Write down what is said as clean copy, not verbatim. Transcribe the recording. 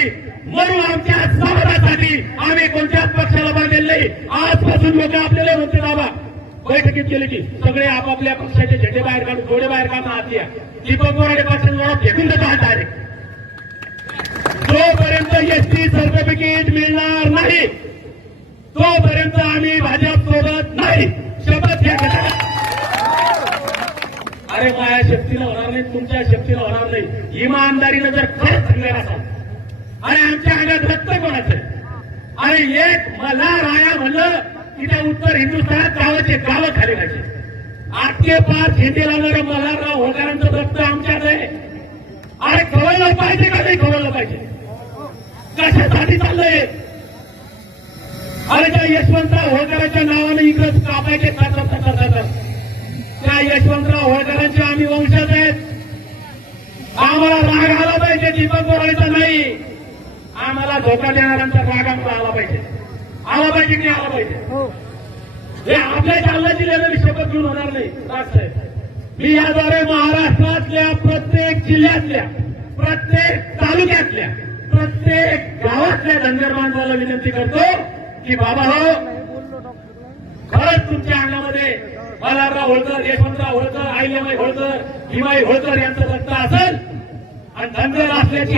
आम्ही मरू आमच्या समाजासाठी. आम्ही कोणत्याच पक्षाला बांधलेलं नाही. आजपासून लोक आपल्याला म्हणते बाबा बैठकीत गेले की सगळे आपापल्या पक्षाचे झेंडे बाहेर काढून डोळे बाहेर काढून हात या. दीपक बोराडे पक्षाला फेकून देतो हा डायरेक्ट. जोपर्यंत एसटी सर्टिफिकेट मिळणार नाही तोपर्यंत आम्ही भाजप सोबत नाही. शपथ घ्या. अरे माझ्या शक्तीनं होणार नाही, तुमच्या शक्तीनं होणार नाही. इमानदारीनं जर खरंच सांगणार असाल आणि आमच्या अंगात रक्त कोणाचं आणि एक मला राया म्हणलं की त्या उत्तर हिंदुस्थानात गावाचे गावं खाली राहायचे. आजचे 5 झेंडे लावणारं मल्हारराव होळकरांचं रक्त आमच्यात आहे. अरे खवळलं पाहिजे का नाही खवळलं पाहिजे? कशासाठी चाललंय? अरे त्या यशवंतराव होळकरांच्या नावानं इकडं कापायचे खातात. त्या यशवंतराव होळकरांचे आम्ही वंशज आहेत. आम्हाला राग आला पाहिजे, दीपक बोराडेचा नाही. आम्हाला धोका देणाऱ्यांचा राग आमचा आला पाहिजे. आला पाहिजे की आला पाहिजे. हे आपल्या जालना जिल्ह्याला शपथ घेऊन होणार नाही. साहेब, मी याद्वारे महाराष्ट्रातल्या प्रत्येक जिल्ह्यातल्या प्रत्येक तालुक्यातल्या प्रत्येक गावातल्या धनगर माणसाला विनंती करतो की बाबा हो, खरंच तुमच्या अंगामध्ये मल्हारराव होळकर, यशवंतराव होळकर, अहिल्याबाई होळकर, भीमाई होळकर यांचं रक्त असेल आणि धनगर असल्याची